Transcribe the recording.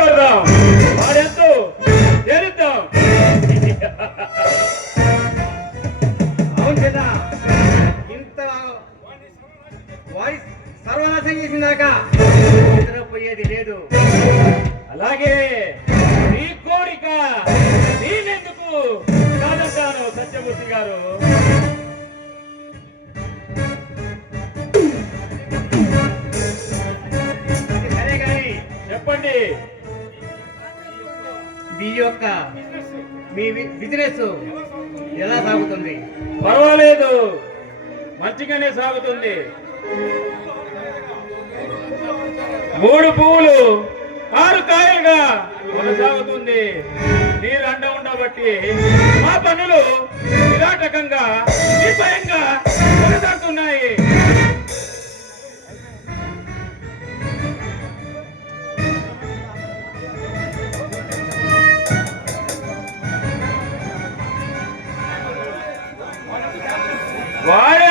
పెడదాం, వాడెంతో చేరుద్దాం. అవును కదా, ఇంత వాయిస్ సర్వనాశం చేసిందాక నిద్రపోయేది లేదు. అలాగే నీ కోరిక నేనెందుకు కాదంటాను సత్యమూర్తి గారు. సరే కానీ చెప్పండి. మీ బిజినెస్ ఎలా సాగుతుంది? పర్వాలేదు, మంచిగానే సాగుతుంది. 3 పువ్వులు 6 కాయలుగా కొనసాగుతుంది. మీరు అండ ఉండబట్టి మా పనులు నిరాటకంగా నిర్భయంగా కొనసాగుతున్నాయి. వాడే